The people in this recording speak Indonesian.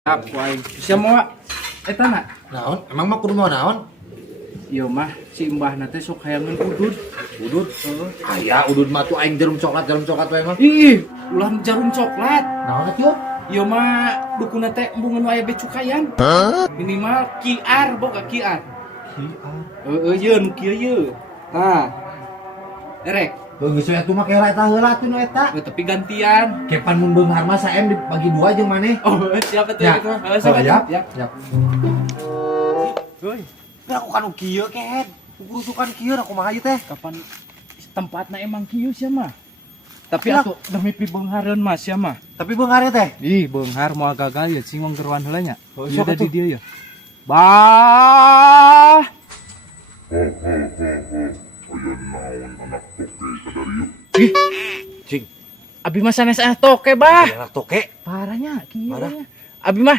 Aku aing. Sia moal eta na. Naon? Emang mah kudu mau naon? Ieu mah si mbahna teh sok hayangeun udud. Udud? Aya udud mah tuh aing jarum coklat wae mah. Ih, ulah jarum coklat. Naon atuh? Ieu mah dukuna teh embungeun aya becukayan. Minimal QR boga QR. Ieu nu kieu ieu. Tah. Erek. Geus we atuh mah kela eta heula atuh nu eta. Tapi gantian. Kepan mun beunghar mah saem dibagi dua jeung maneh. Oh, siapa tuh Ya. itu? Siap. Ya. Siap. Euy, Teh aku kan kieu ket. Kurusukan kieu aku mah ieu teh. kapan tempatna emang kieu sia mah. Tapi Ya. atuh demi pibenghareun mah sia mah. Tapi beunghar teh. Ih, beunghar moal gagal ya singong geruan heula nya. Oh, Ieu sok da di atuh. dieu ya. Bah. Ih, Cing, abi mah sanes toke bah. anak toke. Parahnya kieu Parah. nya. Abi mah